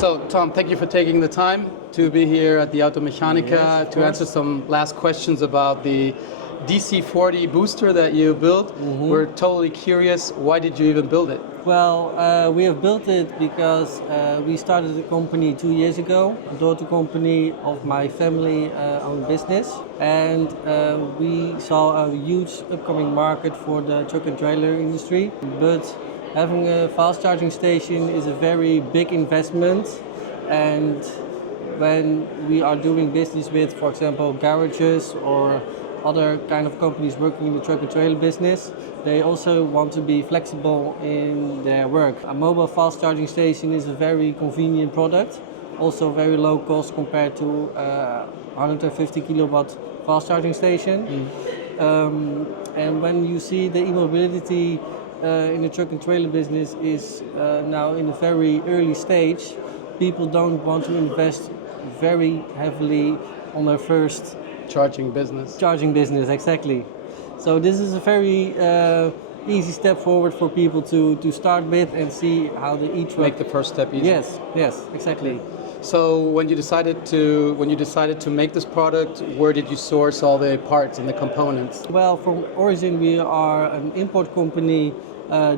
So, Tom, thank you for taking the time to be here at the Automechanica to answer some last questions about the DC40 booster that you built. We're totally curious, why did you even build it? Well, we have built it because we started the company 2 years ago, a daughter company of my family-owned business, and we saw a huge upcoming market for the truck and trailer industry. But having a fast charging station is a very big investment, and when we are doing business with, for example, garages or other kind of companies working in the truck and trailer business, they also want to be flexible in their work. A mobile fast charging station is a very convenient product, also very low cost compared to 150 kilowatt fast charging station. And when you see the e-mobility in the truck and trailer business is now in a very early stage, people don't want to invest very heavily on their first Charging business, exactly. So this is a very easy step forward for people to start with and see how the e-truck... Make the first step easy. Yes, exactly. So when you decided to make this product, where did you source all the parts and the components? Well, from origin we are an import company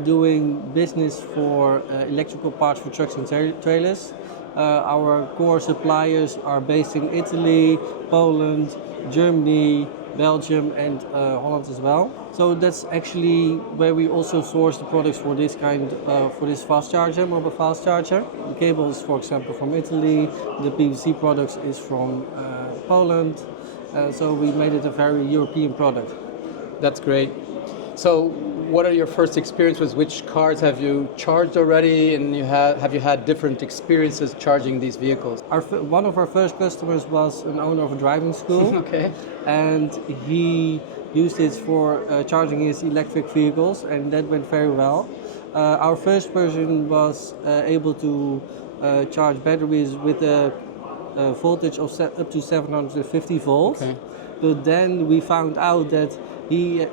doing business for electrical parts for trucks and trailers. Our core suppliers are based in Italy, Poland, Germany, Belgium and Holland as well. So that's actually where we also source the products for this for this fast charger, mobile fast charger. The cables, for example, from Italy. The PVC products is from Poland. So we made it a very European product. That's great. So what are your first experiences? Which cars have you charged already, and have you had different experiences charging these vehicles? One of our first customers was an owner of a driving school. Okay. And he used it for charging his electric vehicles, and that went very well. Our first version was able to charge batteries with a voltage of up to 750 volts. Okay. But then we found out that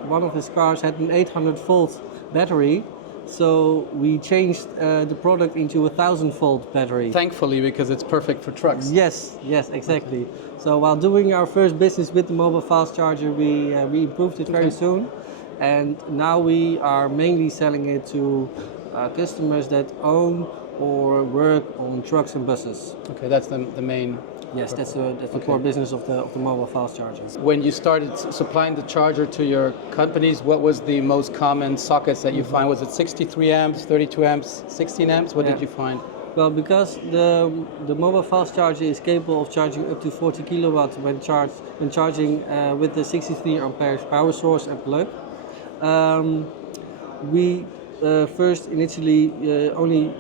one of his cars had an 800 volt battery, so we changed the product into a 1000 volt battery. Thankfully, because it's perfect for trucks. Yes, exactly. So while doing our first business with the mobile fast charger, we improved it very soon, and now we are mainly selling it to customers that own or work on trucks and buses. Okay, that's the main. Yes, that's the core business of the mobile fast chargers. When you started supplying the charger to your companies, what was the most common sockets that you find? Was it 63 amps, 32 amps, 16 amps? What did you find? Well, because the mobile fast charger is capable of charging up to 40 kilowatts when charging with the 63 amperes power source and plug. We first initially only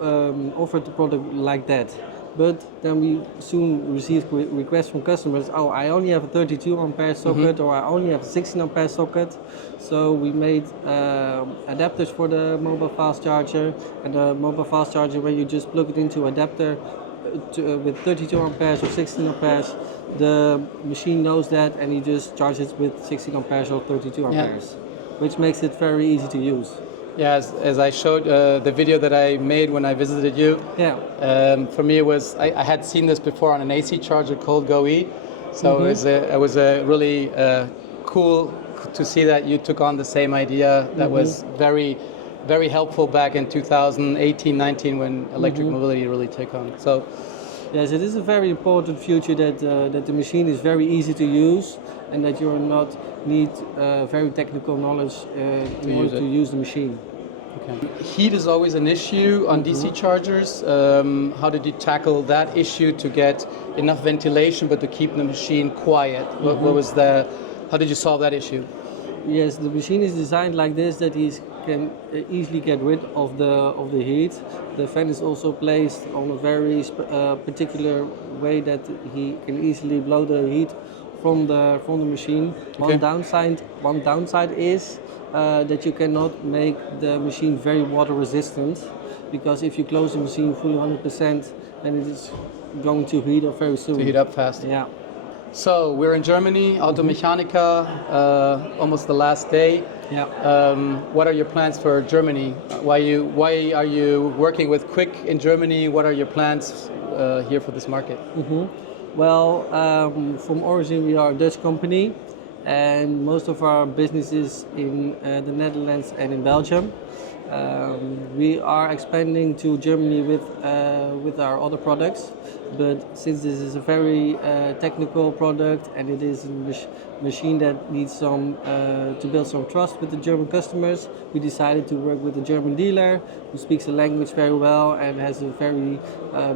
offered the product like that. But then we soon received requests from customers, oh, I only have a 32 ampere socket or I only have a 16 ampere socket. So we made adapters for the mobile fast charger, and the mobile fast charger, when you just plug it into adapter with 32 amperes or 16 amperes, the machine knows that and you just charge it with 16 amperes or 32 amperes, which makes it very easy to use. Yeah, as I showed the video that I made when I visited you. Yeah. For me, it was I had seen this before on an AC charger called KWiQ, so it was a really cool to see that you took on the same idea. That was very, very helpful back in 2018-19 when electric mobility really took on. So. Yes, it is a very important feature that the machine is very easy to use, and that you not need very technical knowledge in order to use the machine. Okay. Heat is always an issue on DC chargers. How did you tackle that issue to get enough ventilation but to keep the machine quiet? How did you solve that issue? Yes, the machine is designed like this that he can easily get rid of the heat. The fan is also placed on a very particular way that he can easily blow the heat from the machine. Okay. One downside is that you cannot make the machine very water resistant, because if you close the machine fully 100%, then it is going to heat up very soon. To heat up fast. Yeah. So we're in Germany, Automechanica, almost the last day. Yeah. What are your plans for Germany? Why are you working with KWiQ in Germany? What are your plans here for this market? Well, from origin we are a Dutch company, and most of our business is in the Netherlands and in Belgium. We are expanding to Germany with our other products, but since this is a very technical product and it is a machine that needs to build some trust with the German customers, we decided to work with a German dealer who speaks the language very well and has a very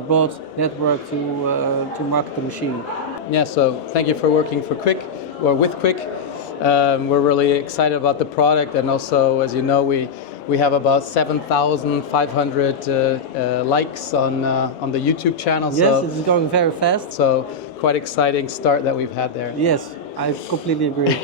broad network to market the machine. Yeah, so thank you for working for KWiQ, or with KWiQ. We're really excited about the product, and also, as you know, we have about 7,500 likes on the YouTube channel. Yes, so it's going very fast. So quite exciting start that we've had there. Yes, I completely agree.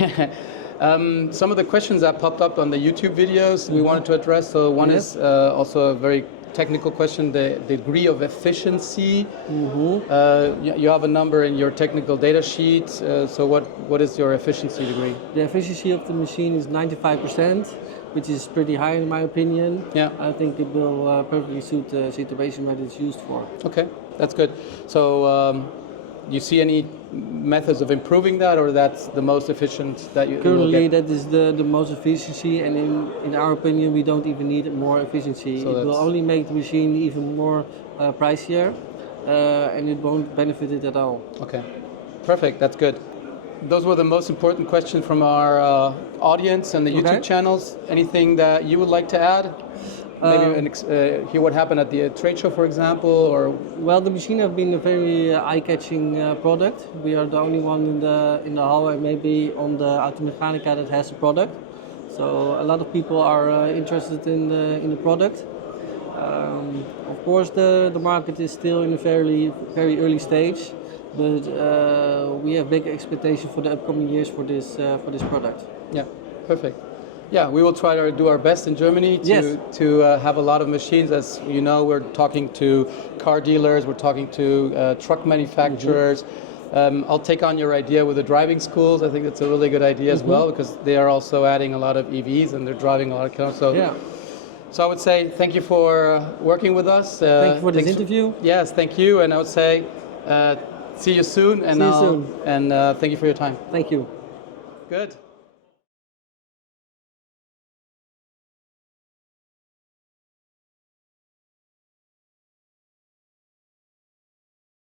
Some of the questions that popped up on the YouTube videos we wanted to address. So one is also a very technical question, the degree of efficiency. You have a number in your technical data sheet. So what is your efficiency degree? The efficiency of the machine is 95%, which is pretty high in my opinion. Yeah. I think it will perfectly suit the situation that it's used for. Okay, that's good. So you see any methods of improving that, or that's the most efficient that you Currently, that is the most efficiency, and in our opinion, we don't even need more efficiency. So it will only make the machine even more pricier, and it won't benefit it at all. Okay, perfect. That's good. Those were the most important questions from our audience and the YouTube channels. Anything that you would like to add? Maybe hear what happened at the trade show, for example, or? Well, the machine has been a very eye-catching product. We are the only one in the hall and maybe on the Automechanica that has the product. So a lot of people are interested in the product. Of course, the market is still in a very early stage, but we have big expectations for the upcoming years for this product. Yeah, perfect. Yeah, we will try to do our best in Germany to have a lot of machines. As you know, we're talking to car dealers, we're talking to truck manufacturers. I'll take on your idea with the driving schools. I think that's a really good idea as well, because they are also adding a lot of EVs and they're driving a lot of cars. So I would say thank you for working with us. Thank you for this interview. Yes, thank you. And I would say see you soon. And thank you for your time. Thank you. Good.